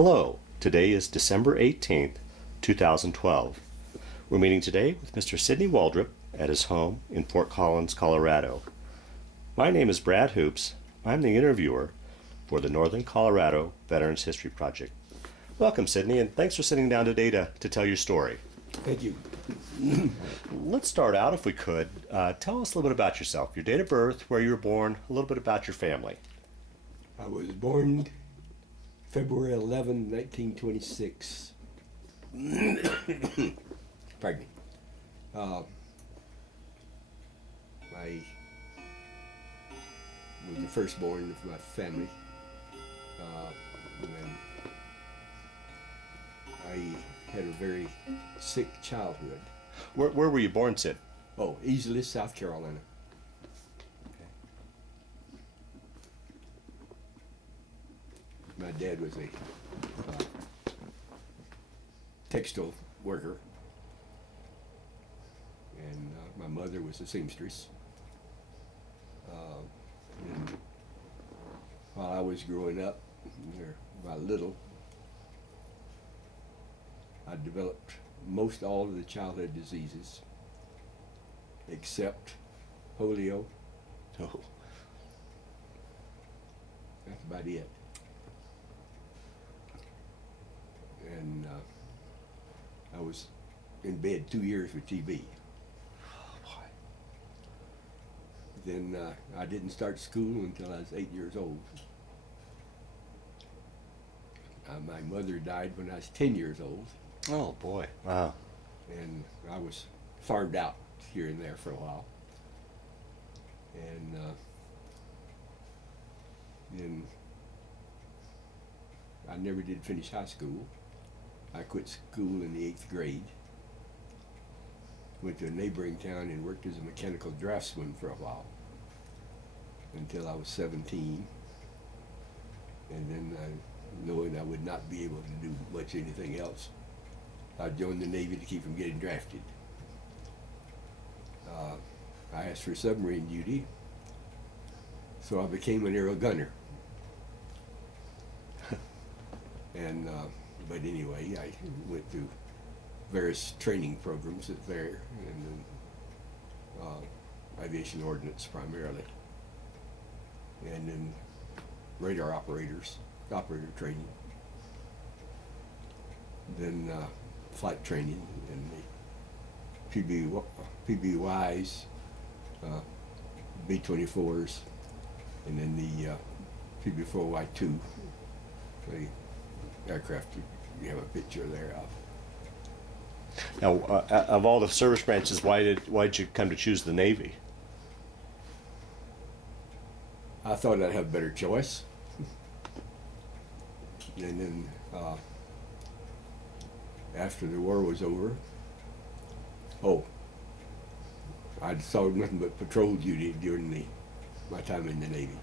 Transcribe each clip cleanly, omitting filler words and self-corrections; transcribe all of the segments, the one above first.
Hello, today is December 18th, 2012. We're meeting today with Mr. Sidney Waldrop at his home in Fort Collins, Colorado. My name is Brad Hoops. I'm the interviewer for the Northern Colorado Veterans History Project. Welcome, Sidney, and thanks for sitting down today to tell your story. Thank you. Let's start out, if we could. Tell us a little bit about yourself, your date of birth, where you were born, a little bit about your family. I was born February 11, 1926. Pardon me. I was the firstborn of my family. And I had a very sick childhood. Where were you born, Sid? Oh, Easley, South Carolina. My dad was a textile worker, and my mother was a seamstress. And while I was growing up, or about little, I developed most all of the childhood diseases, except polio. Oh. That's about it. And I was in bed 2 years with TB. Then I didn't start school until I was 8 years old. My mother died when I was 10 years old. Oh, boy. Wow. And I was farmed out here and there for a while. And then I never did finish high school. I quit school in the 8th grade, went to a neighboring town and worked as a mechanical draftsman for a while until I was 17. And then knowing I would not be able to do much anything else, I joined the Navy to keep from getting drafted. I asked for submarine duty, so I became an aero gunner. And but anyway, I went through various training programs at there, and then aviation ordnance primarily, and then radar operator training, then flight training in the PBYs, B-24s, and then the PB-4Y2, the aircraft you have a picture there of. Now, of all the service branches, why did you come to choose the Navy? I thought I'd have a better choice. And then after the war was over, I saw nothing but patrol duty during my time in the Navy.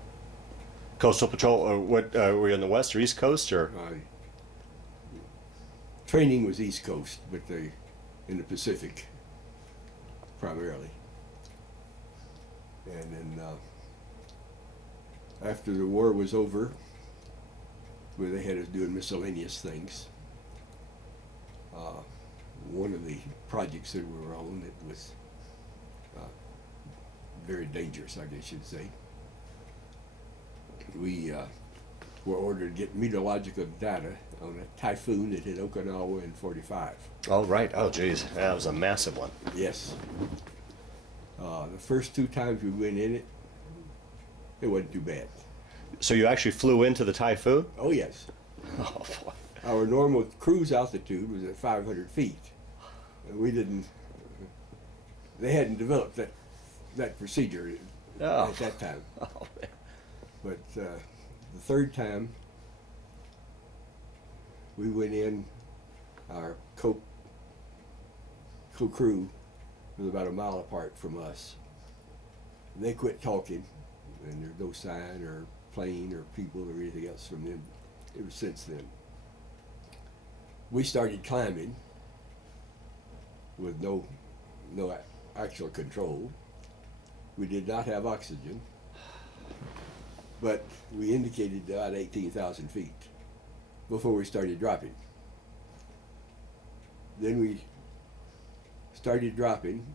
Coastal Patrol, or what, were you on the West or East Coast, or? Training was East Coast, but in the Pacific primarily. And then after the war was over, where they had us doing miscellaneous things, one of the projects that we were on, it was very dangerous, I guess you'd say. We were ordered to get meteorological data on a typhoon that hit Okinawa in '45. Oh, right. Oh, geez. That was a massive one. Yes. The first 2 times we went in it, it wasn't too bad. So you actually flew into the typhoon? Oh, yes. Oh, boy. Our normal cruise altitude was at 500 feet. They hadn't developed that procedure at that time. Oh, man. But the 3rd time we went in, our co-crew was about a mile apart from us. They quit talking, and there's no sign or plane or people or anything else from them ever since then. We started climbing with no actual control. We did not have oxygen, but we indicated about 18,000 feet. before we started dropping. Then we started dropping,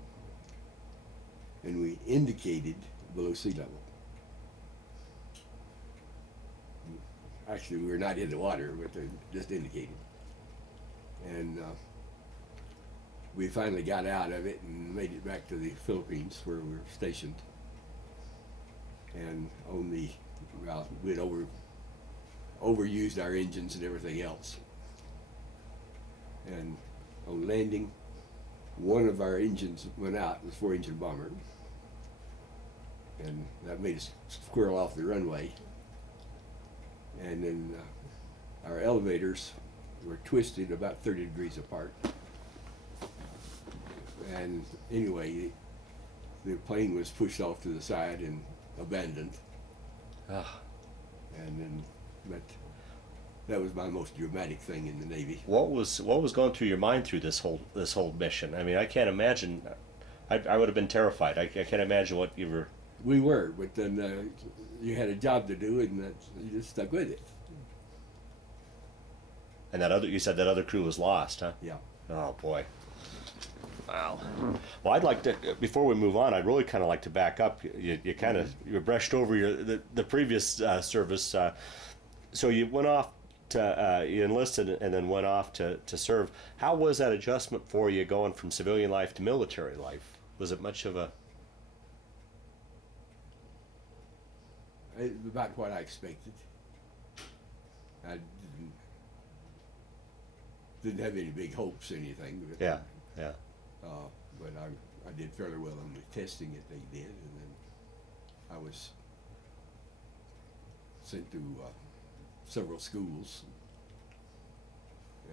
and we indicated below sea level. Actually, we were not in the water, but they just indicated. And we finally got out of it and made it back to the Philippines where we were stationed. And only, well, we'd overused our engines and everything else. And on landing, one of our engines went out. It was a 4-engine bomber. And that made us squirrel off the runway. And then our elevators were twisted about 30 degrees apart. And anyway, the plane was pushed off to the side and abandoned. And then, but that was my most dramatic thing in the Navy. What was going through your mind through this whole mission? I mean, I can't imagine. I would have been terrified. I can't imagine what you were. We were, but then you had a job to do, and you just stuck with it. And you said that other crew was lost, huh? Yeah. Oh boy. Wow. Well, I'd like to, before we move on, I'd really kind of like to back up. You kind of you brushed over the previous service. So you went off to you enlisted and then went off to serve. How was that adjustment for you going from civilian life to military life? Was it much of a? About what I expected. I didn't have any big hopes or anything. But, Yeah. but I did fairly well on the testing that they did, and then I was sent to several schools,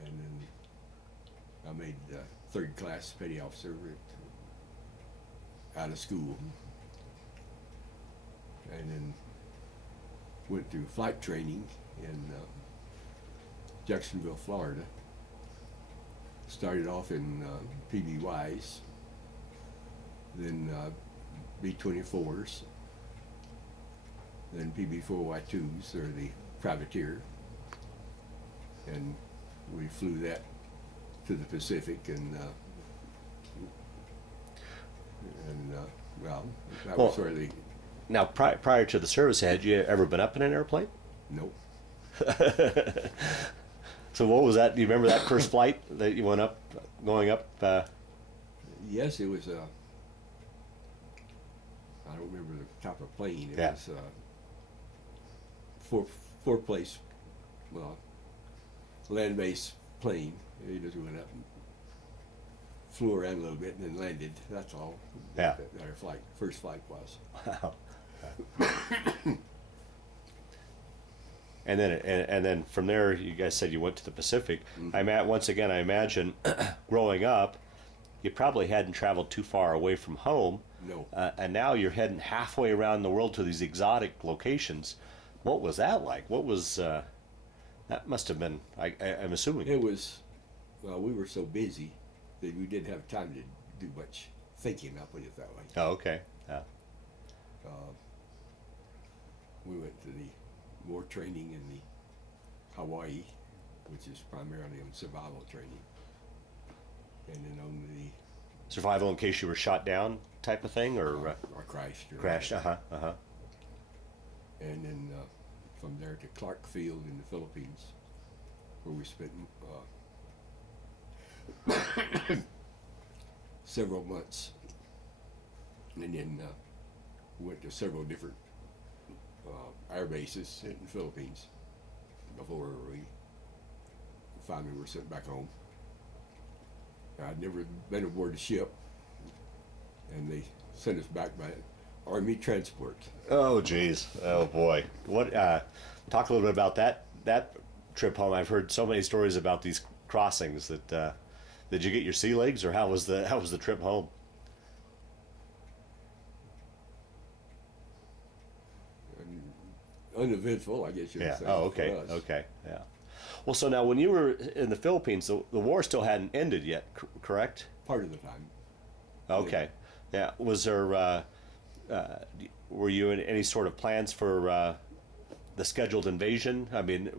and then I made 3rd class petty officer out of school, and then went through flight training in Jacksonville, Florida. Started off in PBYs, then B-24s, then PB-4Y2s, or the privateer, and we flew that to the Pacific, and well, that was where the. Now, prior to the service, had you ever been up in an airplane? Nope. So what was that? Do you remember that first flight that you went up, going up? Yes, it was I don't remember the type of plane. It was four-place, well, land-based plane. It just went up and flew around a little bit and then landed. That's all. Yeah. That our first flight was. Wow. And then from there, you guys said you went to the Pacific. Mm-hmm. Once again, I imagine growing up, you probably hadn't traveled too far away from home. No. And now you're heading halfway around the world to these exotic locations. What was that like? What was that? Must have been. I'm assuming it was. Well, we were so busy that we didn't have time to do much thinking. I'll put it that way. Oh, okay. Yeah. We went to the war training in the Hawaii, which is primarily on survival training, and then on the Survival in case you were shot down type of thing, or crashed. crashed. And then from there to Clark Field in the Philippines, where we spent several months, and then went to several different air bases in the Philippines before we finally were sent back home. I'd never been aboard a ship, and they sent us back by Army transport. Oh, geez. Oh, boy. What? Talk a little bit about that trip home. I've heard so many stories about these crossings. That did you get your sea legs, or how was the trip home? Uneventful, I guess you'd say. Oh, okay. Okay. Yeah. Well, so now when you were in the Philippines, the war still hadn't ended yet, correct? Part of the time. Okay. Yeah. Was there? Were you in any sort of plans for the scheduled invasion? I mean,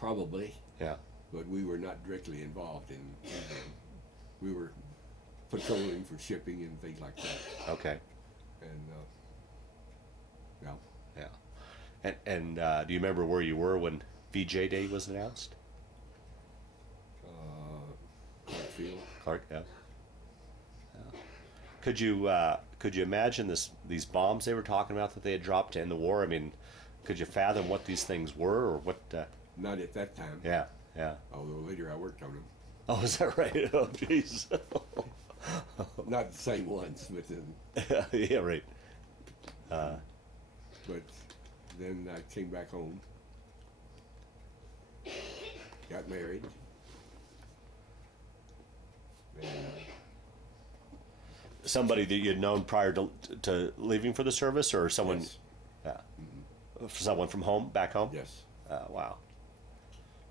Probably, Yeah. but we were not directly involved in them. We were patrolling for shipping and things like that. Okay. And yeah, Yeah. And do you remember where you were when VJ Day was announced? Clarkfield. Clark. Yeah. Yeah. Could you imagine these bombs they were talking about that they had dropped to end the war? I mean, could you fathom what these things were or what? Not at that time. Yeah. Yeah. Although later I worked on them. Oh, is that right? Oh, jeez. Not the same ones, but then, Yeah. Right. but then I came back home, got married, and Somebody that you'd known prior to leaving for the service, or someone? yes, Yeah. Someone from home, back home. yes, Wow.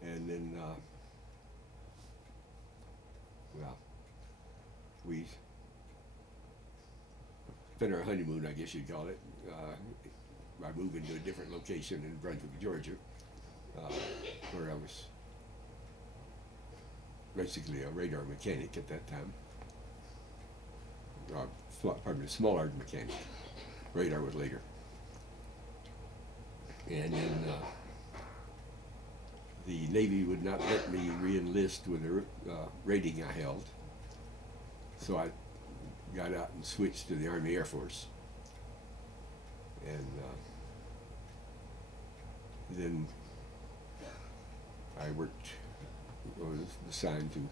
and then well, we spent our honeymoon, I guess you'd call it. I moved into a different location in Brunswick, Georgia, where I was basically a radar mechanic at that time. Pardon me, small arm mechanic. Radar was later. And then the Navy would not let me re-enlist with the rating I held. So I got out and switched to the Army Air Force. And then I was assigned to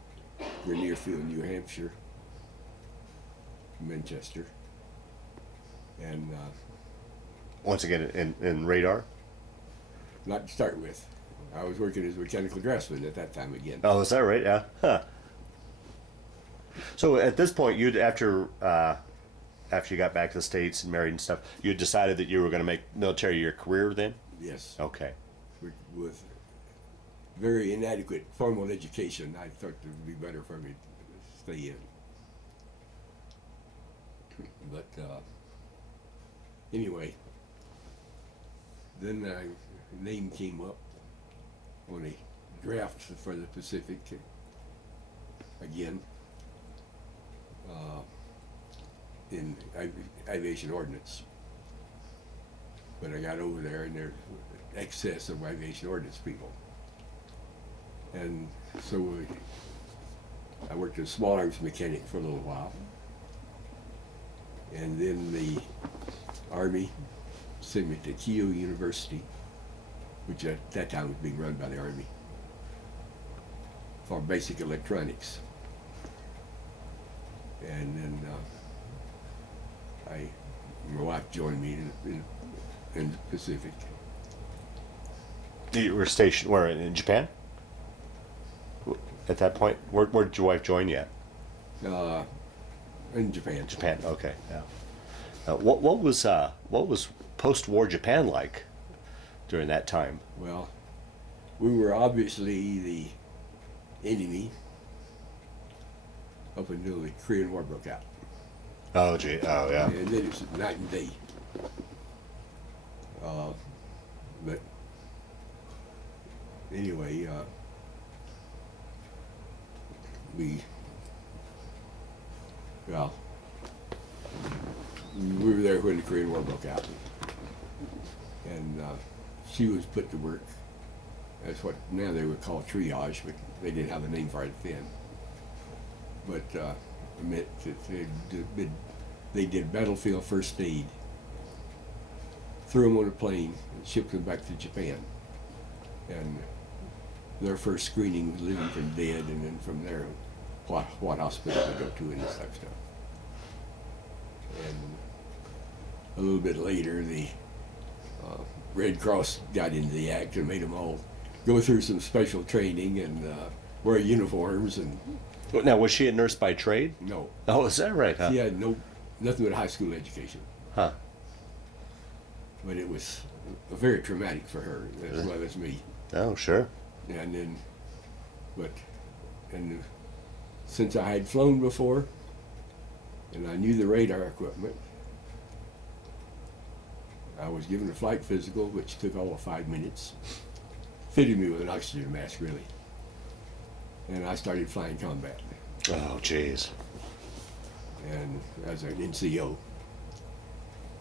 Rainier Field, New Hampshire, Manchester. And Once again, in radar. not to start with, I was working as a mechanical draftsman at that time again. Oh, is that right? Yeah. Huh. So at this point, after you got back to the States and married and stuff, you had decided that you were going to make military your career then? Yes. Okay. With very inadequate formal education, I thought it would be better for me to stay in. But anyway, then a name came up on a draft for the Pacific again in aviation ordnance. But I got over there and there's excess of aviation ordnance people. And so I worked as a small arms mechanic for a little while. And then the Army sent me to Keio University, which at that time was being run by the Army, for basic electronics. And then my wife joined me in the Pacific. You were stationed where, in Japan? At that point, where did your wife join you at? In Japan. Japan. Okay. Yeah. What was post-war Japan like during that time? Well, we were obviously the enemy up until the Korean War broke out. Oh, gee. Oh, yeah. And then it's night and day. But anyway, we were there when the Korean War broke out. And she was put to work as what now they would call triage, but they didn't have a name for it then. But it meant that they did battlefield first aid, threw them on a plane, and shipped them back to Japan. And their first screening was living from dead, and then from there, what hospital to go to and this type of stuff. And a little bit later, the Red Cross got into the act and made them all go through some special training and wear uniforms. And Now, was she a nurse by trade? no, Oh, is that right? Huh? she had nothing but high school education. Huh. But it was very traumatic for her as well as me. Oh, sure. And then, since I had flown before, and I knew the radar equipment, I was given a flight physical, which took all of 5 minutes. fitted me with an oxygen mask, really. And I started flying combat. Oh, jeez. And as an NCO.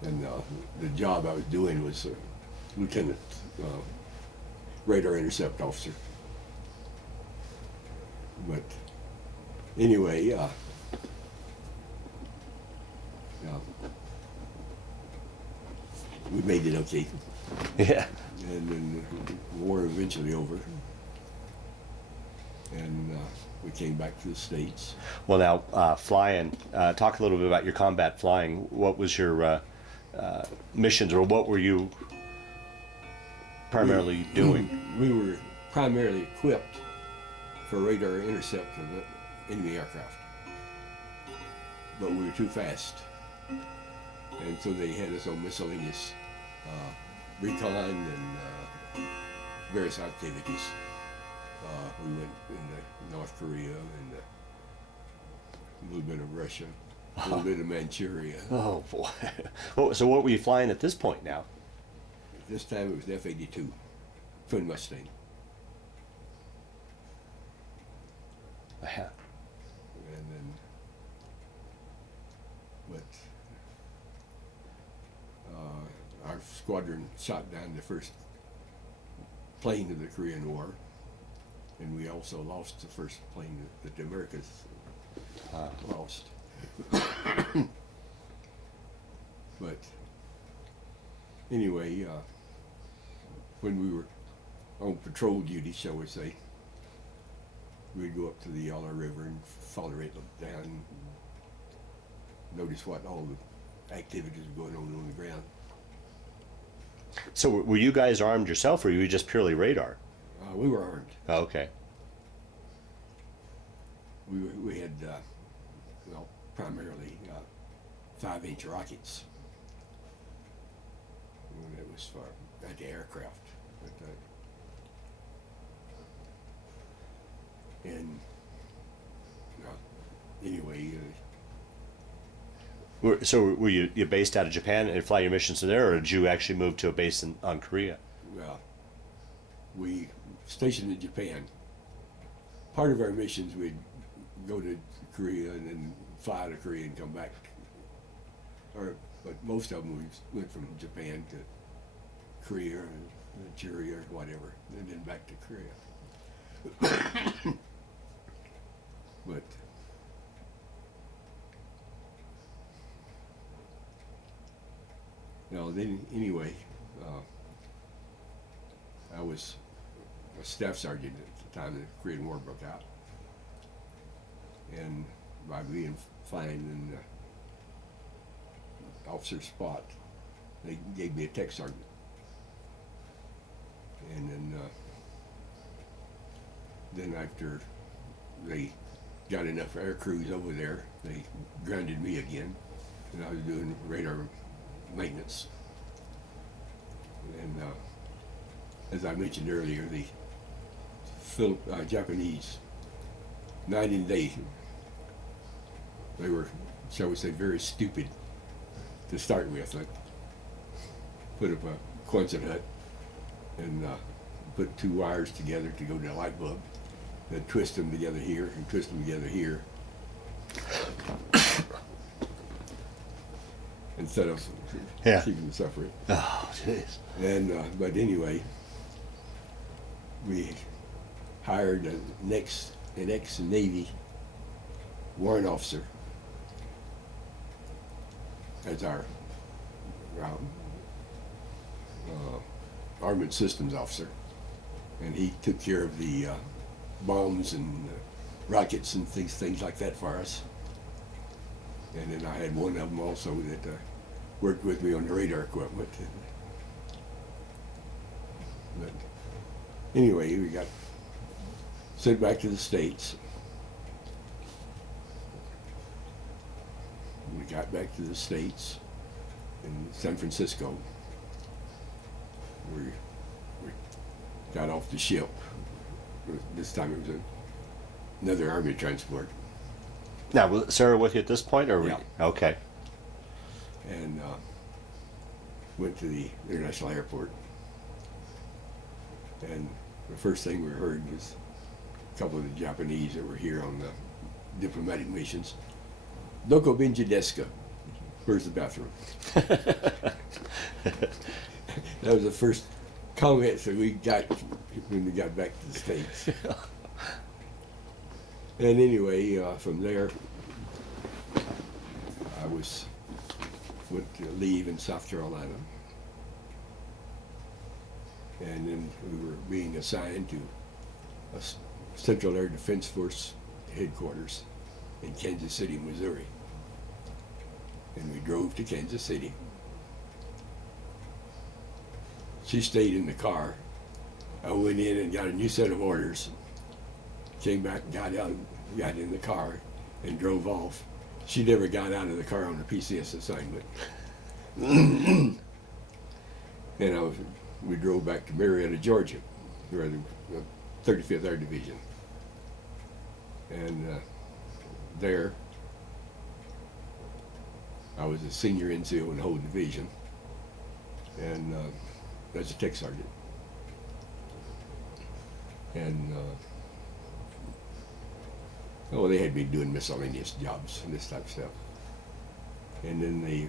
And the job I was doing was lieutenant radar intercept officer. But anyway, we made it okay. Yeah. And then the war eventually over. And we came back to the States. Well, now, flying, talk a little bit about your combat flying. What was your missions, or what were you primarily doing? We were primarily equipped for radar intercept of the enemy aircraft. But we were too fast. And so they had us on miscellaneous recon and various activities. We went into North Korea and a little bit of Russia, a little bit of Manchuria. Oh, boy. So what were you flying at this point now? This time it was the F-82, Twin Mustang. Yeah. And then, but our squadron shot down the first plane of the Korean War, and we also lost the first plane that the Americans lost. But anyway, when we were on patrol duty, shall we say, we'd go up to the Yala River and follow it down, notice what all the activities were going on the ground. So were you guys armed yourself, or were you just purely radar? We were armed. Oh, okay. We had, well, primarily 5-inch rockets. And it was for anti-aircraft. And anyway, So were you based out of Japan and fly your missions to there, or did you actually move to a base on Korea? well, we stationed in Japan. Part of our missions, we'd go to Korea and then fly to Korea and come back. But most of them we went from Japan to Korea or Manchuria or whatever, and then back to Korea. But then anyway, I was a staff sergeant at the time the Korean War broke out, and by being flying in the officer spot, they gave me a tech sergeant, and then after they got enough air crews over there, they grounded me again, and I was doing radar maintenance. And as I mentioned earlier, the Japanese, night and day, they were, shall we say, very stupid to start with. I put up a Quonset hut and put 2 wires together to go to a light bulb, then twist them together here and twist them together here. Instead of keeping them separate. Oh, jeez. And but anyway, we hired an ex-Navy warrant officer as our armament systems officer, and he took care of the bombs and rockets and things like that for us. And then I had one of them also that worked with me on the radar equipment. But anyway, we got sent back to the States. We got back to the States in San Francisco. We got off the ship. This time it was another Army transport. Now, was Sara with you at this point, or Yeah. Okay. And went to the international airport. And the first thing we heard was a couple of the Japanese that were here on the diplomatic missions. Doko benji desu ka? Where's the bathroom? That was the first comments that we got when we got back to the States. And anyway, from there, I went to leave in South Carolina. And then we were being assigned to a Central Air Defense Force headquarters in Kansas City, Missouri. And we drove to Kansas City. She stayed in the car. I went in and got a new set of orders. Came back and got out, got in the car and drove off. She never got out of the car on a PCS assignment. And we drove back to Marietta, Georgia, where the 35th Air Division. And there, I was a senior NCO in the whole division, and as a tech sergeant. And they had me doing miscellaneous jobs and this type of stuff. And then they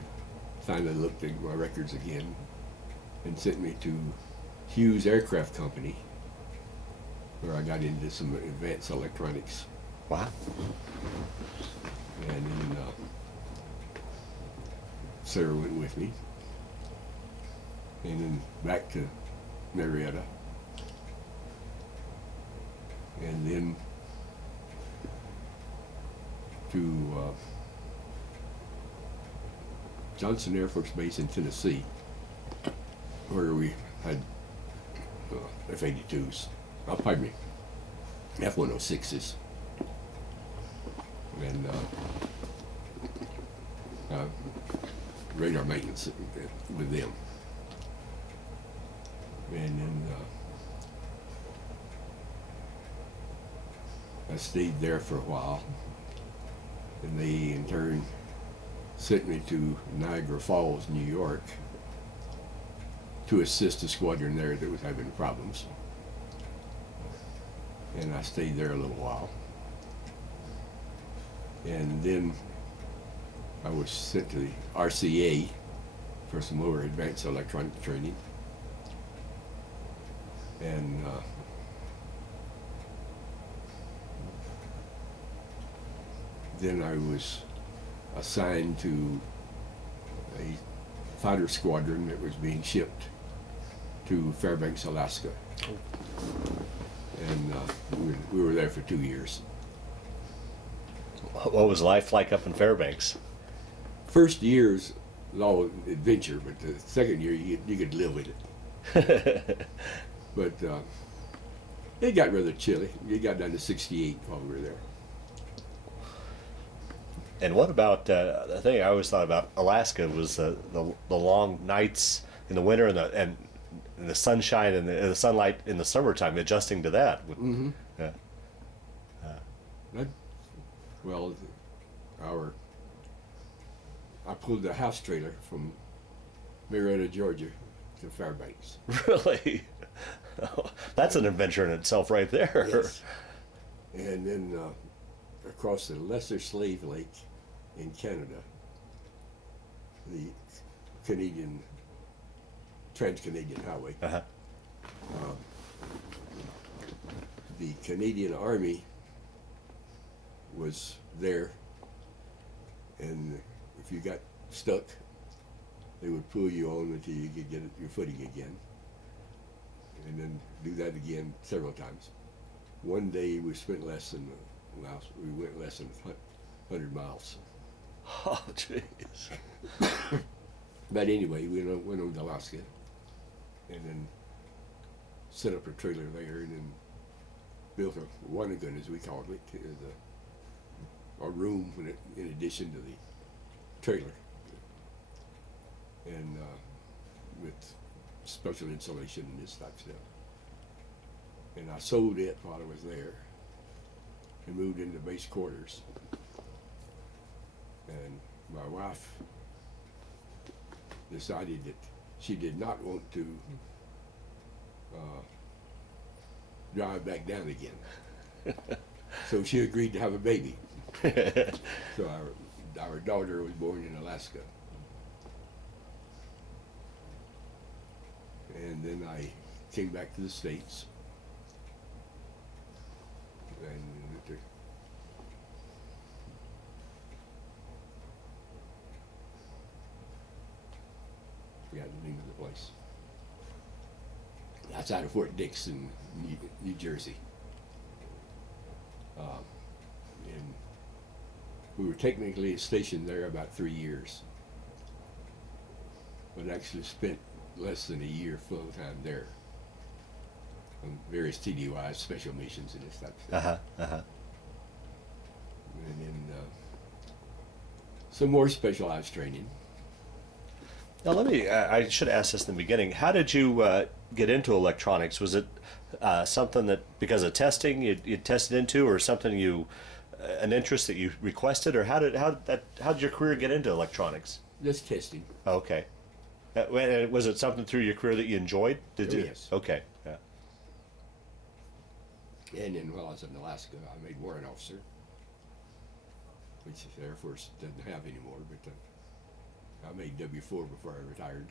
finally looked at my records again and sent me to Hughes Aircraft Company, where I got into some advanced electronics. Wow. And then Sara went with me. And then back to Marietta. And then to Johnson Air Force Base in Tennessee, where we had F-82s, pardon me, F-106s, and radar maintenance with them. And then I stayed there for a while, and they in turn sent me to Niagara Falls, New York, to assist a squadron there that was having problems. And I stayed there a little while. And then I was sent to the RCA for some more advanced electronic training. And then I was assigned to a fighter squadron that was being shipped to Fairbanks, Alaska. And we were there for 2 years. What was life like up in Fairbanks? First year's all adventure, but the second year you could live with it. But it got rather chilly. It got down to 68 while we were there. And what about the thing I always thought about Alaska was the long nights in the winter and the sunshine and the sunlight in the summertime, adjusting to that. Mm-hmm. Yeah. I pulled a house trailer from Marietta, Georgia to Fairbanks. Really? Oh, that's an adventure in itself right there. Yes. And then across the Lesser Slave Lake in Canada, the Canadian, Trans-Canadian Highway. Uh-huh. The Canadian Army was there, and if you got stuck, they would pull you on until you could get your footing again, and then do that again several times. One day we went less than 100 miles. Oh, jeez. But anyway, we went on to Alaska, and then set up a trailer there, and then built a Wanagun, as we called it, as a room in addition to the trailer, and with special insulation and this type of stuff. And I sold it while I was there and moved into base quarters. And my wife decided that she did not want to drive back down again. So she agreed to have a baby. So our daughter was born in Alaska. And then I came back to the States. And forgot the name of the place. Outside of Fort Dix in New Jersey. And we were technically stationed there about 3 years, but actually spent less than a year full time there on various TDYs, special missions, and this type of stuff. And then some more specialized training. Now, I should ask this in the beginning. How did you get into electronics? Was it something that, because of testing, you tested into, or something an interest that you requested, or how did your career get into electronics? Just testing. Okay. Was it something through your career that you enjoyed? Yes. Okay. Yeah. And then while I was in Alaska, I made warrant officer, which the Air Force doesn't have anymore, but I made W-4 before I retired.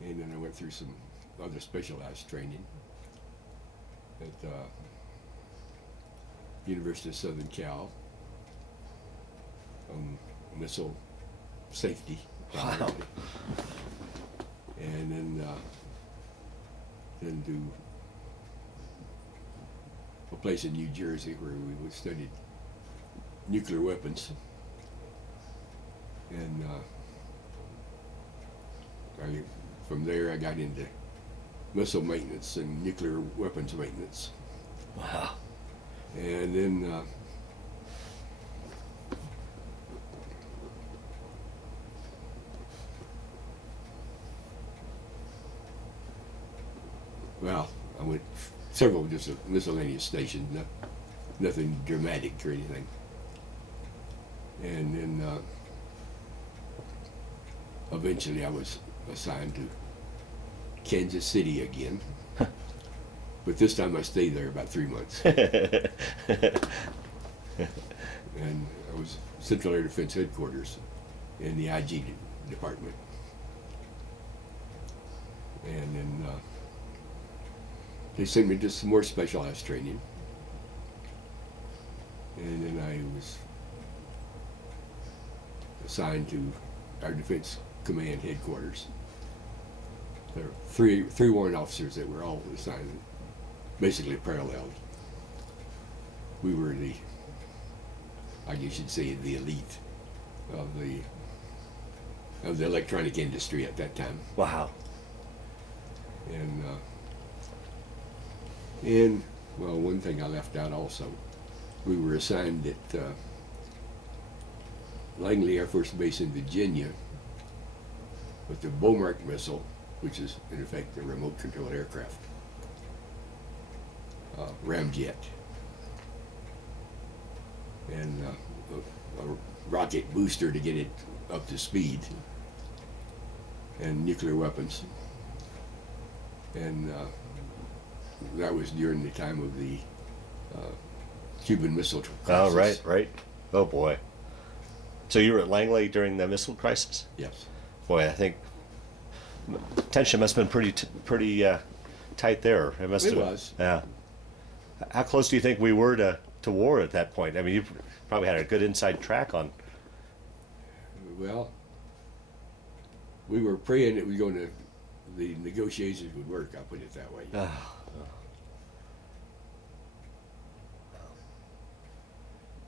And then I went through some other specialized training at University of Southern Cal on missile safety. Wow. And then do a place in New Jersey where we studied nuclear weapons. And from there I got into missile maintenance and nuclear weapons maintenance. Wow. And then well, I went several just miscellaneous stations, nothing dramatic or anything. And then eventually I was assigned to Kansas City again. But this time I stayed there about 3 months. And I was Central Air Defense Headquarters in the IG department. And then they sent me to some more specialized training. And then I was assigned to our Defense Command Headquarters. There were three warrant officers that were all assigned, basically paralleled. We were I guess you'd say, the elite of the electronic industry at that time. Wow. And well, one thing I left out also, we were assigned at Langley Air Force Base in Virginia with the Beaumark missile, which is in effect a remote controlled aircraft, ramjet, and a rocket booster to get it up to speed, and nuclear weapons. And that was during the time of the Cuban Missile Crisis. Oh, right. Oh, boy. So you were at Langley during the missile crisis? Yes. Boy, I think tension must have been pretty tight there. It was. Yeah. How close do you think we were to war at that point? I mean, you probably had a good inside track on. Well, we were praying that the negotiations would work, I'll put it that way.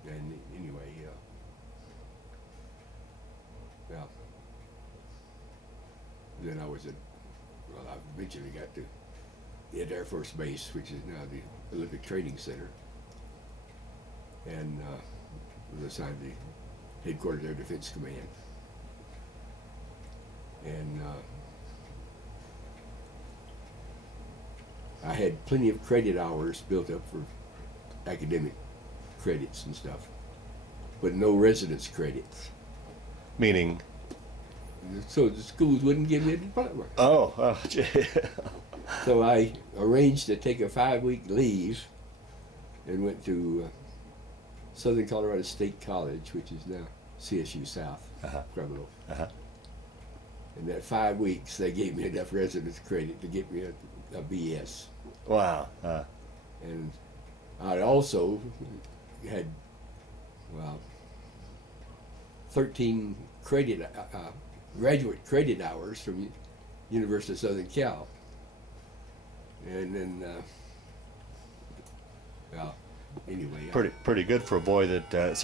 And anyway, then I eventually got to the Air Force Base, which is now the Olympic Training Center, and was assigned the Headquarters Air Defense Command. And I had plenty of credit hours built up for academic credits and stuff, but no residence credits. Meaning? so the schools wouldn't give me a diploma. Oh, gee. So I arranged to take a 5-week leave and went to Southern Colorado State College, which is now CSU South, Pueblo. And that 5 weeks, they gave me enough residence credit to get me a BS. Wow. And I also had, 13 graduate credit hours from University of Southern Cal. And then, anyway. Pretty good for a boy that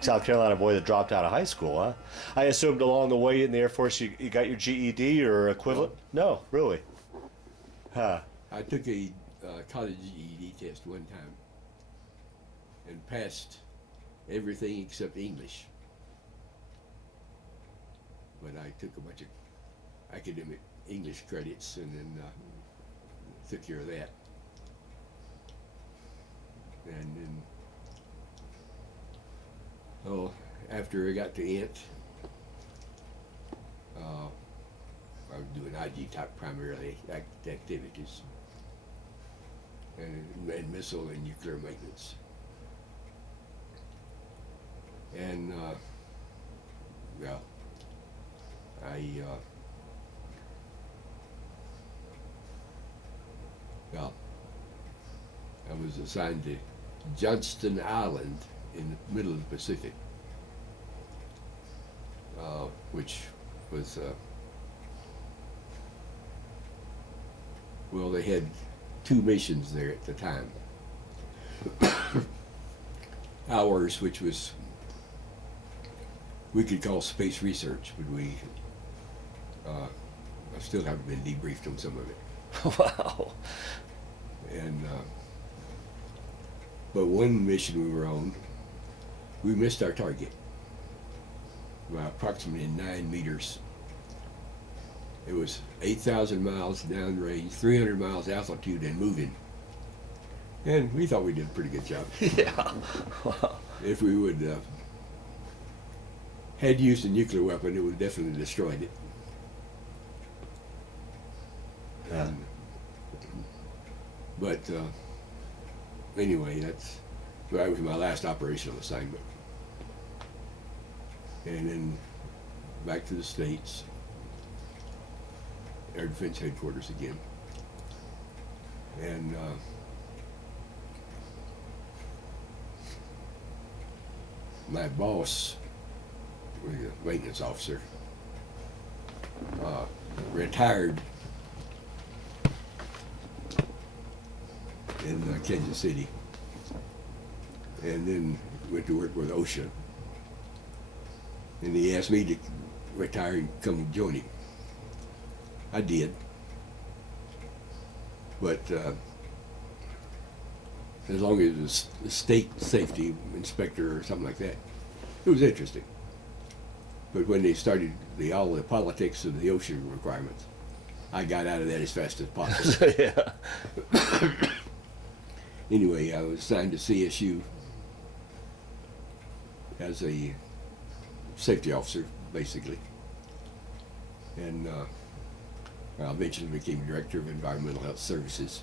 South Carolina boy that dropped out of high school, huh? I assumed along the way in the Air Force you got your GED or equivalent. No, really. Huh. I took a college GED test one time and passed everything except English. But I took a bunch of academic English credits and then took care of that. And then, after I got to Ent, I was doing IG type primarily activities and missile and nuclear maintenance. And I was assigned to Johnston Island in the middle of the Pacific, which was, they had 2 missions there at the time. Ours, which was, we could call space research, but I still haven't been debriefed on some of it. Wow. And but one mission we were on, we missed our target by approximately 9 meters. It was 8,000 miles downrange, 300 miles altitude, and moving. And we thought we did a pretty good job. Yeah. Wow. If we would had used a nuclear weapon, it would have definitely destroyed it. Yeah. But anyway, that was my last operational assignment. And then back to the States, Air Defense Headquarters again. And my boss, was a maintenance officer, retired in Kansas City, and then went to work with OSHA. And he asked me to retire and come join him. I did, but as long as it was a state safety inspector or something like that, it was interesting. But when they started all the politics of the OSHA requirements, I got out of that as fast as possible. Yeah. Anyway, I was assigned to CSU as a safety officer, basically. And I eventually became Director of Environmental Health Services.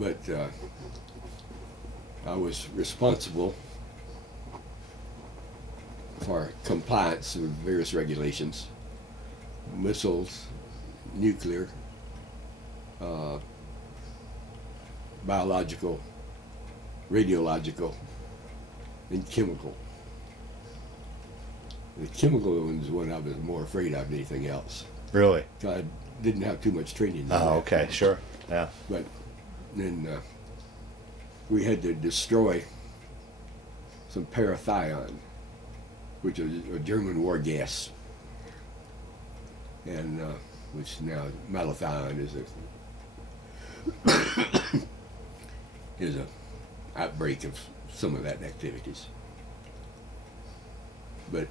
But I was responsible for compliance with various regulations, missiles, nuclear, biological, radiological, and chemical. The chemical one is what I was more afraid of than anything else. Really? I didn't have too much training in that. Oh, okay, sure. Yeah. But then we had to destroy some parathion, which is a German war gas, and which now malathion is a outbreak of some of that activities. But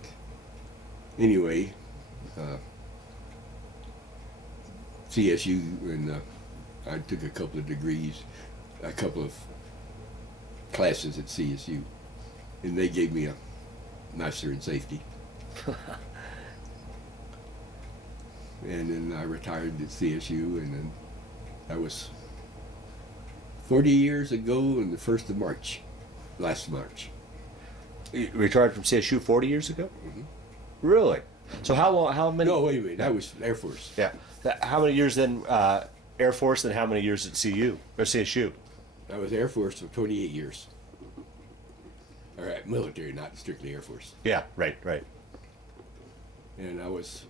anyway, CSU, and I took a couple of degrees, a couple of classes at CSU, and they gave me master in safety. And then I retired at CSU, and then that was 40 years ago on the 1st of March, last March. You retired from CSU 40 years ago? Mhm. Really? So how long? How many? No, wait a minute. That was Air Force. Yeah. How many years then? Air Force, and how many years at CU or CSU? I was Air Force for 28 years. All right, military, not strictly Air Force. Yeah. Right. Right. And I was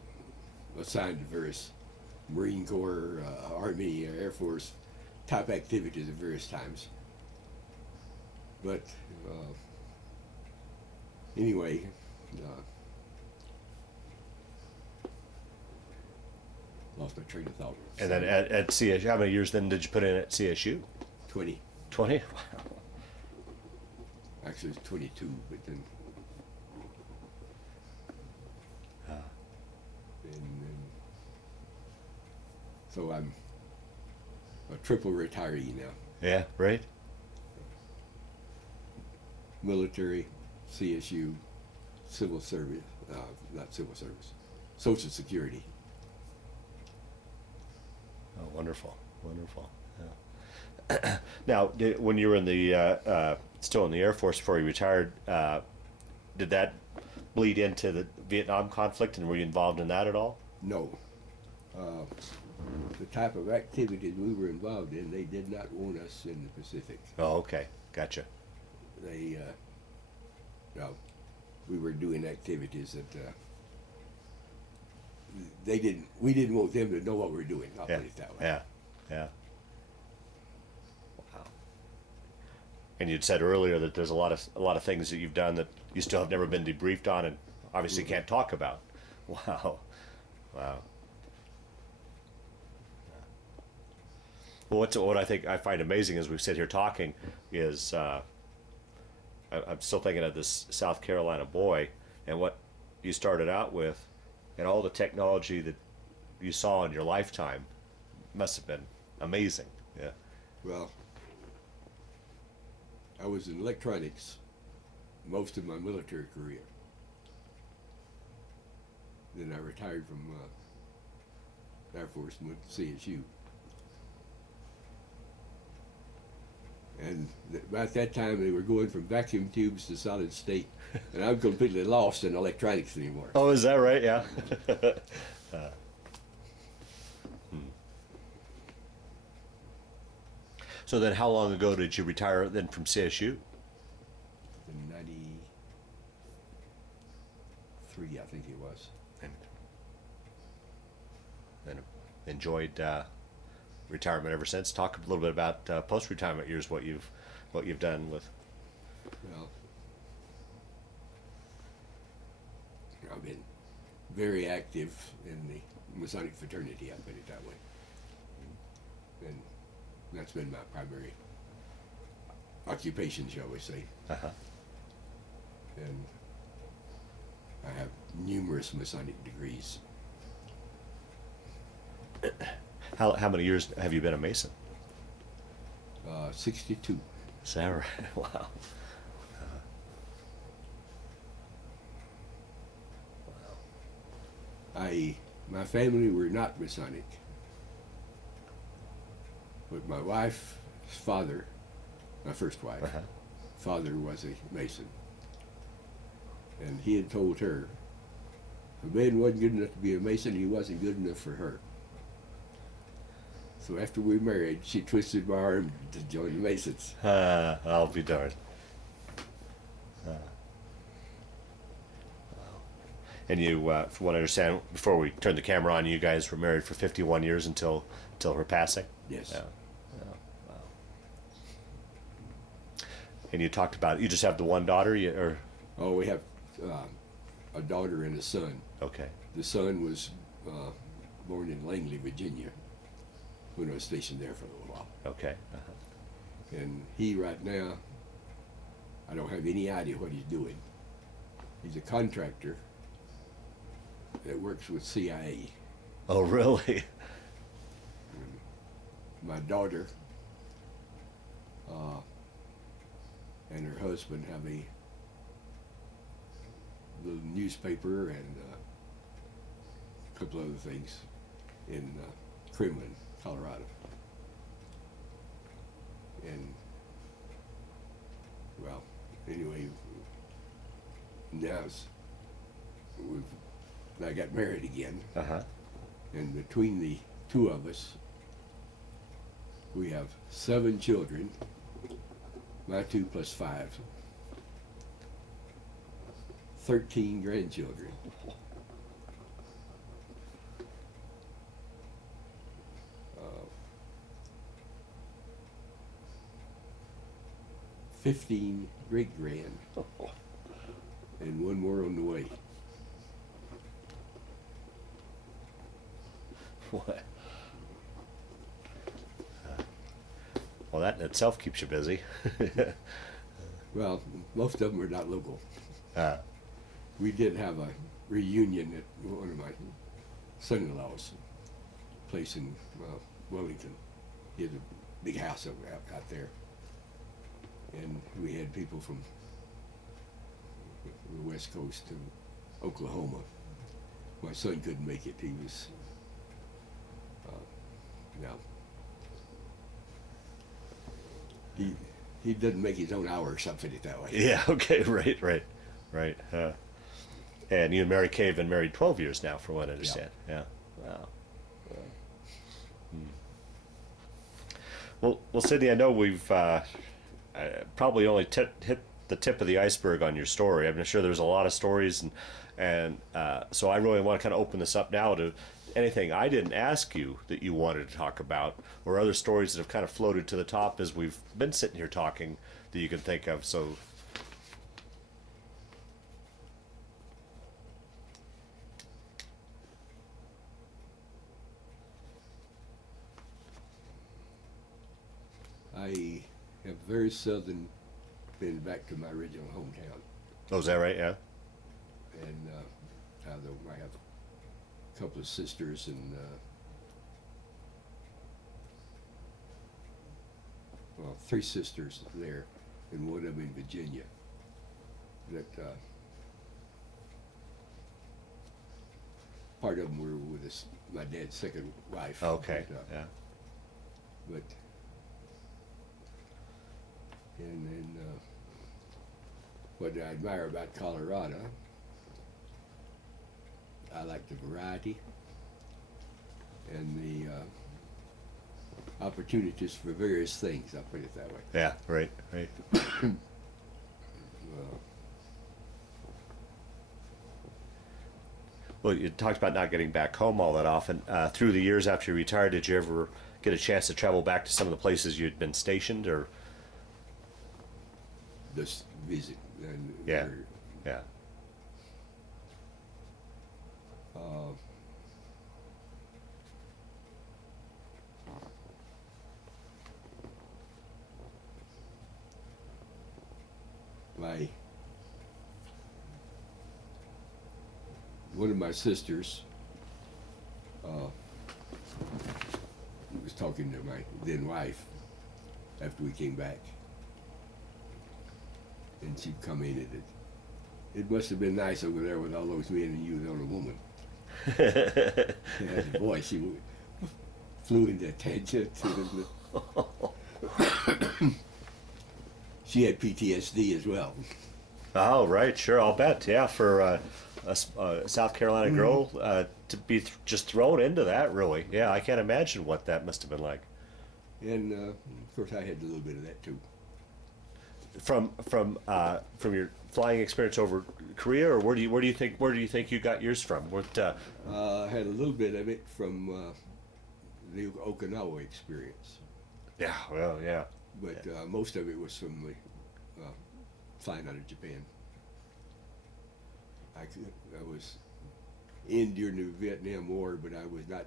assigned to various Marine Corps, Army, Air Force type activities at various times. But anyway, lost my train of thought. And then at CSU, how many years then did you put in at CSU? 20. 20. Actually, it's 22, but then. And so I'm a triple retiree now. Yeah. Right. Military, CSU, civil service, not civil service, Social Security. Oh, wonderful, wonderful. Yeah. Now, when you were in the still in the Air Force before you retired, did that bleed into the Vietnam conflict, and were you involved in that at all? No. The type of activities we were involved in, they did not want us in the Pacific. Oh, okay, gotcha. They, no, we were doing activities that we didn't want them to know what we were doing. I'll Yeah, put it that way. yeah, yeah. Wow. And you'd said earlier that there's a lot of things that you've done that you still have never been debriefed on, and obviously can't talk about. Wow, wow. Well, what I find amazing as we sit here talking is I'm still thinking of this South Carolina boy and what you started out with, and all the technology that you saw in your lifetime must have been amazing. Yeah. Well, I was in electronics most of my military career. Then I retired from Air Force and went to CSU. And about that time, they were going from vacuum tubes to solid state, and I'm completely lost in electronics anymore. Oh, is that right? Yeah. So then, how long ago did you retire then from CSU? In '93, I think it was. And enjoyed retirement ever since. Talk a little bit about post-retirement years. What you've done with. Well, I've been very active in the Masonic Fraternity. I put it that way, and that's been my primary occupation, shall we say. Uh-huh. And I have numerous Masonic degrees. How many years have you been a Mason? 62. Sara, wow. My family were not Masonic, but my wife's father, my first wife, Uh-huh. father was a Mason, and he had told her if a man wasn't good enough to be a Mason, he wasn't good enough for her. So after we married, she twisted my arm to join the Masons. I'll be darned. And you, from what I understand, before we turned the camera on, you guys were married for 51 years until her passing? Yes. Yeah. Yeah. Wow. And you talked about, you just have the one daughter, or? Oh, we have a daughter and a son. Okay. The son was born in Langley, Virginia, when I was stationed there for a little while. Okay. Uh-huh. And he right now, I don't have any idea what he's doing. He's a contractor that works with CIA. Oh, really? My daughter and her husband have a the newspaper and a couple other things in Kremlin, Colorado. And, well, anyway, I got married again. Uh-huh. And between the two of us, we have 7 children, my 2 plus 5, 13 grandchildren. 15 great-grand, and 1 more on the way. What? Well, that in itself keeps you busy. Well, most of them are not local. uh, We did have a reunion at one of my son-in-law's place in Wellington. He had a big house out there. And we had people from the West Coast to Oklahoma. My son couldn't make it. He was, he doesn't make his own hours, I'll put it that way. yeah, okay, right. And you and Mary Kay have been married 12 years now, from what I understand. Yeah. Wow. Well, Sidney, I know we've probably only hit the tip of the iceberg on your story. I'm sure there's a lot of stories, and so I really want to kind of open this up now to anything I didn't ask you that you wanted to talk about, or other stories that have kind of floated to the top as we've been sitting here talking that you can think of. So. I have very seldom been back to my original hometown. Oh, is that right? Yeah. And although I have a couple of sisters and well, 3 sisters there, and one of them in Virginia. That part of them were with my dad's second wife. Okay. Yeah. But and then what I admire about Colorado, I like the variety and the opportunities for various things, I'll put it that way. Yeah, right. Well, you talked about not getting back home all that often. Through the years after you retired, did you ever get a chance to travel back to some of the places you'd been stationed, or? Just visit. And Yeah. Yeah. One of my sisters was talking to my then wife after we came back, and she'd come in and it must have been nice over there with all those men and you the only woman. And boy, she flew into tangent to the she had PTSD as well. Oh, right, sure, I'll bet. Yeah, for a South Carolina girl to be just thrown into that, really. Yeah, I can't imagine what that must have been like. And of course, I had a little bit of that too. From your flying experience over Korea, or where do you think you got yours from? What? I had a little bit of it from the Okinawa experience. Yeah, well, yeah. But most of it was from the flying out of Japan. I was in during the Vietnam War, but I was not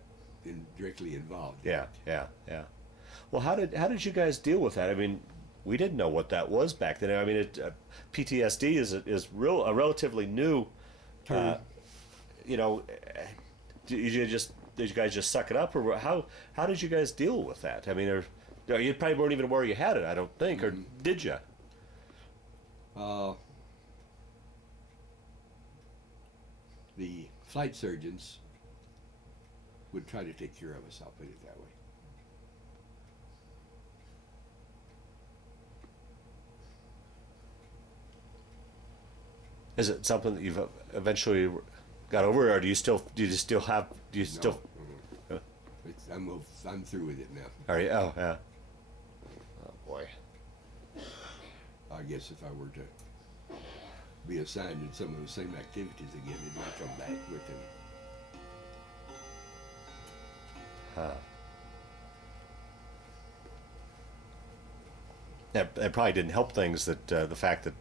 directly involved. Yeah. Well, how did you guys deal with that? I mean, we didn't know what that was back then. I mean, PTSD is a relatively new term. Did you guys just suck it up, or how did you guys deal with that? I mean, you probably weren't even aware you had it, I don't think, or did you? the flight surgeons would try to take care of us, I'll put it that way. Is it something that you've eventually got over, or do you still have? Do you No, still? I'm through with it now. Are you? Oh yeah. Oh boy. I guess if I were to be assigned in some of the same activities again, it might come back with them. It probably didn't help things that the fact that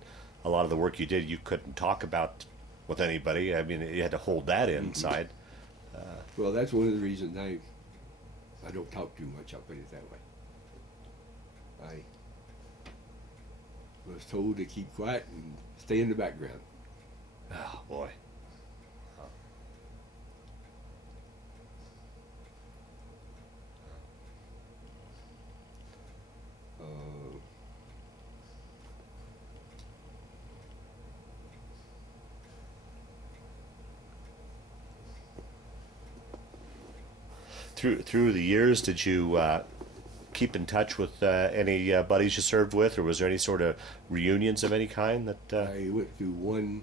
a lot of the work you did you couldn't talk about with anybody. I mean, you had to hold that inside. Well, that's one of the reasons I don't talk too much, I'll put it that way. I was told to keep quiet and stay in the background. Oh boy. Through the years, did you keep in touch with any buddies you served with, or was there any sort of reunions of any kind that? I went to one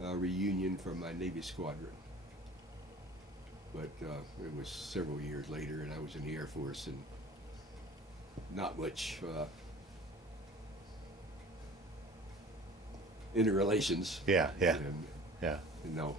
reunion from my Navy squadron, but it was several years later, and I was in the Air Force, and not much interrelations. Yeah, yeah, And, yeah. no.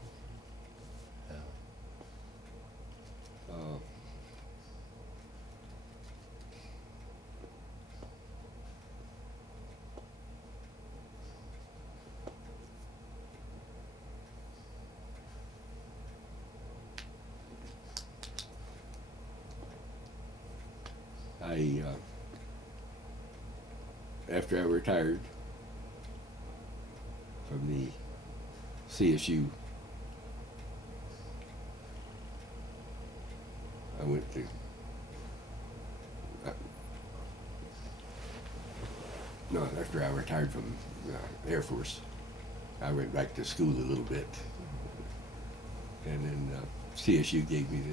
After I retired from the CSU, I went to no, after I retired from Air Force, I went back to school a little bit, and then CSU gave me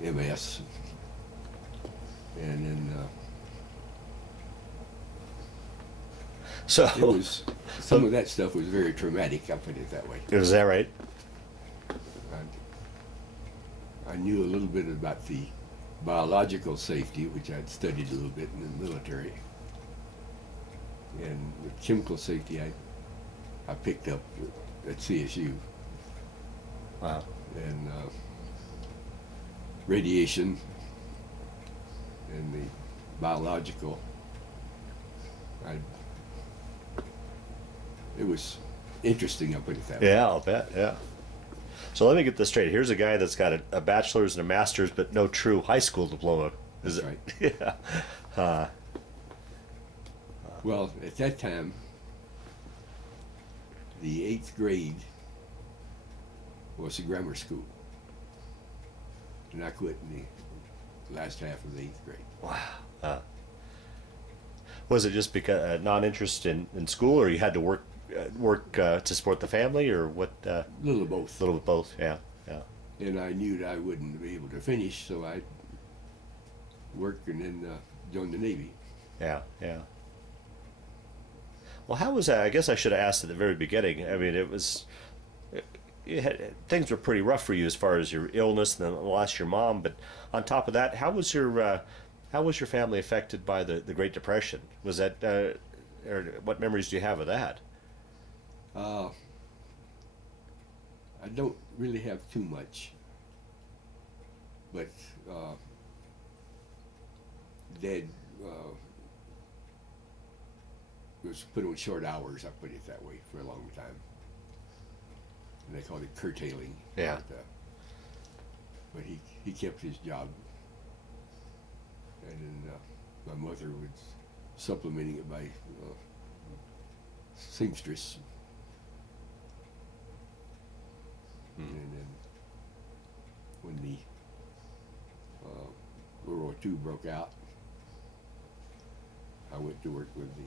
the MS, and then So it was some of that stuff was very traumatic. I'll put it that way. is that right? I knew a little bit about the biological safety, which I'd studied a little bit in the military, and the chemical safety I picked up at CSU. Wow. And radiation and the biological. It was interesting, I'll put it that way. Yeah, I'll bet. Yeah. So let me get this straight. Here's a guy that's got a bachelor's and a master's, but no true high school diploma. Is That's it? right. Yeah. Well, at that time, the 8th grade was a grammar school. And I quit in the last half of the 8th grade. Wow. Was it just because non-interest in school, or you had to work to support the family, or what? A little of both. A little of both. Yeah. Yeah. And I knew that I wouldn't be able to finish, so I worked and then joined the Navy. Yeah. Yeah. Well, how was that? I guess I should have asked at the very beginning. I mean, things were pretty rough for you as far as your illness and then lost your mom. But on top of that, how was your family affected by the Great Depression? Was that, or what memories do you have of that? I don't really have too much, but Dad was put on short hours, I put it that way, for a long time. And they called it curtailing. Yeah. But he kept his job. And then my mother was supplementing it by seamstress. And then when the World War II broke out, I went to work with the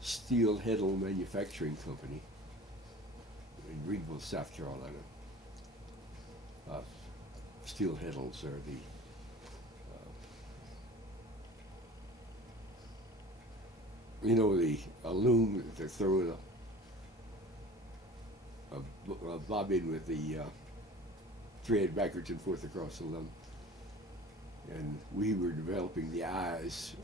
Steel Heddle Manufacturing Company in Greenville, South Carolina. Steel heddles are the the loom that they're throwing a bobbin with the thread backwards and forth across the loom. And we were developing the eyes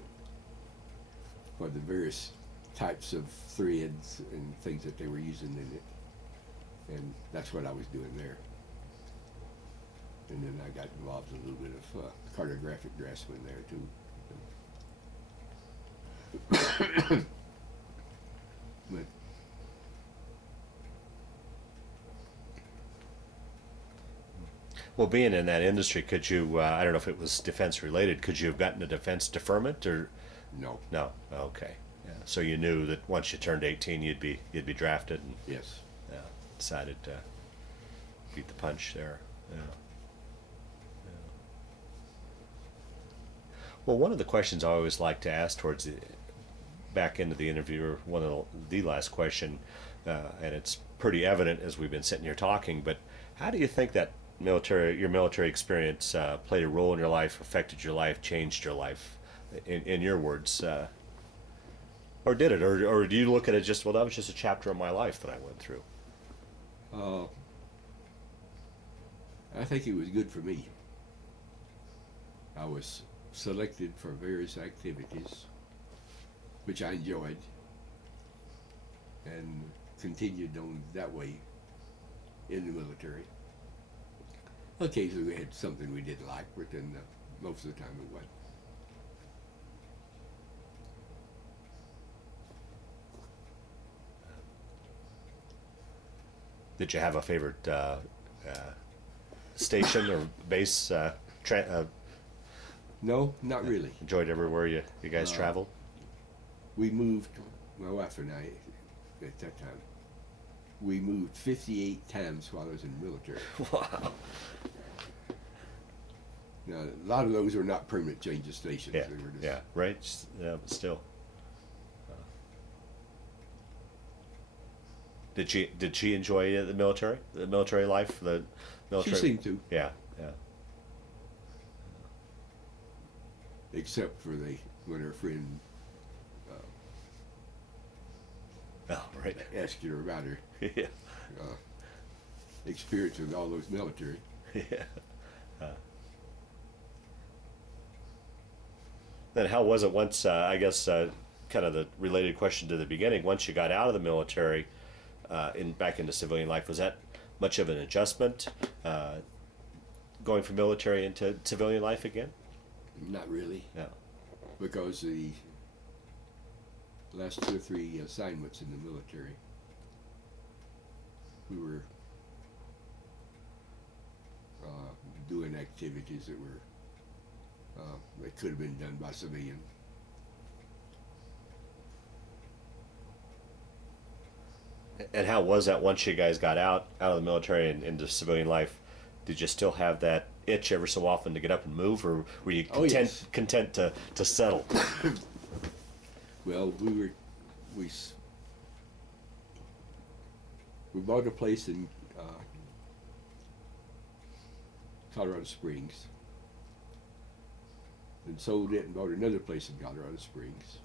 for the various types of threads and things that they were using in it. And that's what I was doing there. And then I got involved in a little bit of cartographic draftsman there too. But Well, being in that industry, could you, I don't know if it was defense related, could you have gotten a defense deferment or? no. No, okay. Yeah. So you knew that once you turned 18, you'd be drafted and Yes. decided to beat the punch there. Yeah. Well, one of the questions I always like to ask towards the back into the interview, or one of the last question, and it's pretty evident as we've been sitting here talking, but how do you think that your military experience played a role in your life, affected your life, changed your life, in your words, or did it, or do you look at it just, well, that was just a chapter of my life that I went through? I think it was good for me. I was selected for various activities, which I enjoyed, and continued on that way in the military. Occasionally we had something we didn't like, but then most of the time it wasn't. Did you have a favorite station or base? No, not really. Enjoyed everywhere you guys traveled? We moved, my wife and I, at that time, we moved 58 times while I was in the military. Wow. Now, a lot of those were not permanent change of stations. Yeah, They were just, yeah, right. Yeah, but still. Did she enjoy the military life, the military? She seemed to, Yeah, yeah. except for when her friend Oh, right. asked her about her Yeah, experience with all those military. yeah. Then how was it once? I guess kind of the related question to the beginning. Once you got out of the military, back into civilian life, was that much of an adjustment? Going from military into civilian life again? Not really, Yeah. because the last 2 or 3 assignments in the military, we were doing activities that were that could have been done by civilian. And how was that once you guys got out of the military and into civilian life? Did you still have that itch every so often to get up and move, or were you content to settle? Well, we bought a place in Colorado Springs, and sold it and bought another place in Colorado Springs,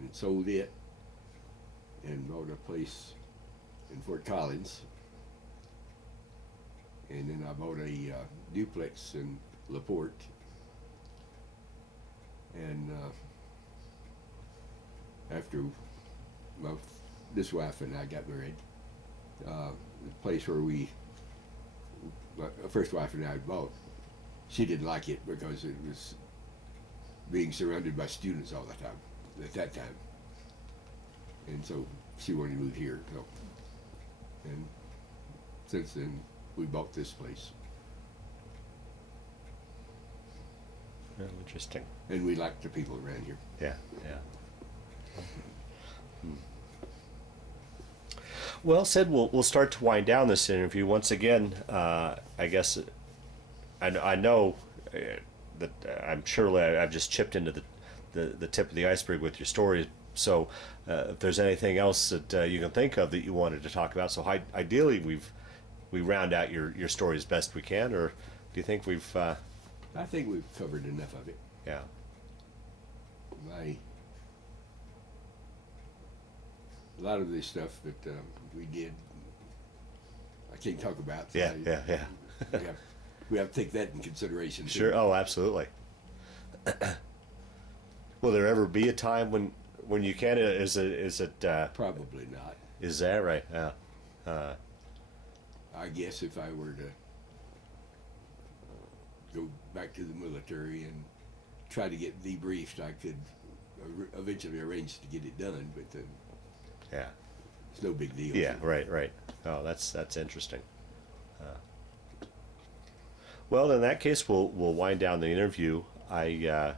and sold it and bought a place in Fort Collins, and then I bought a duplex in LaPorte, and after this wife and I got married, the place where my first wife and I had bought, she didn't like it because it was being surrounded by students all the time at that time, and so she wanted to move here. So, and since then we bought this place, Oh, interesting. and we like the people around here. Yeah, yeah. Well, Sid, we'll start to wind down this interview once again. I guess I know that I'm surely I've just chipped into the tip of the iceberg with your stories, So if there's anything else that you can think of that you wanted to talk about, so ideally we round out your story as best we can, or do you think we've I think we've covered enough of it. yeah. A lot of this stuff that we did, I can't talk about. So Yeah. we have to take that in consideration. Sure. Too. Oh, absolutely. Will there ever be a time when you can? Is it? Probably not. Is that right? Yeah. I guess if I were to go back to the military and try to get debriefed, I could eventually arrange to get it done. But Yeah. it's no big deal. Yeah. Right. Oh, that's interesting. Well, in that case, we'll wind down the interview. I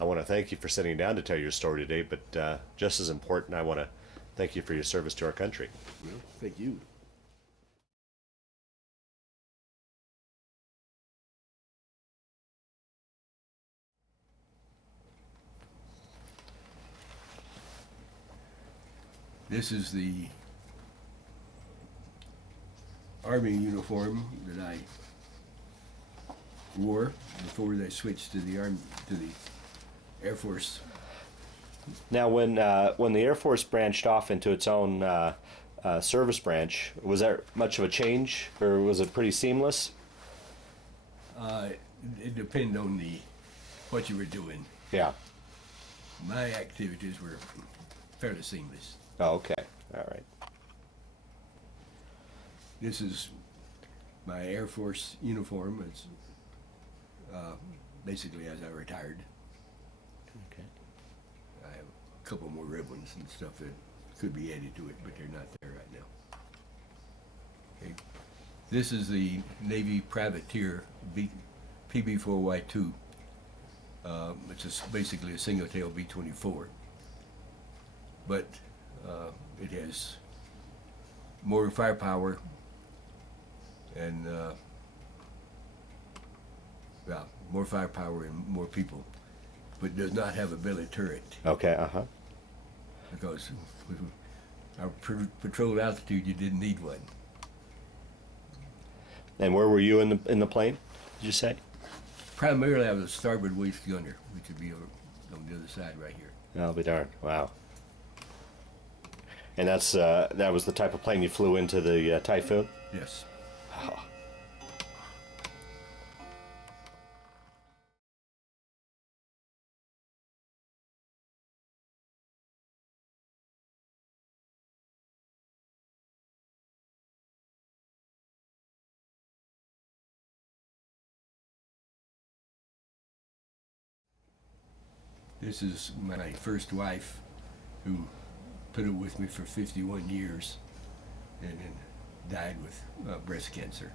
want to thank you for sitting down to tell your story today, but just as important, I want to thank you for your service to our country. Well, thank you. This is the Army uniform that I wore before they switched to the Air Force. Now, when the Air Force branched off into its own service branch, was there much of a change, or was it pretty seamless? It depended on what you were doing. Yeah. My activities were fairly seamless. Oh, okay. All right. This is my Air Force uniform. It's basically as I retired. Okay. I have a couple more ribbons and stuff that could be added to it, but they're not there right now. Okay. This is the Navy Privateer PB-4Y2. It's basically a single-tail B-24, but it has more firepower and more firepower and more people, but does not have a belly turret. Okay. Because with our patrol altitude, you didn't need one. And where were you in the plane? Did you say? Primarily, I was a starboard waist gunner, which would be on the other side right here. I'll be darned. Wow. And that was the type of plane you flew into the Typhoon? Yes. Oh. This is my first wife, who put up with me for 51 years and then died with breast cancer.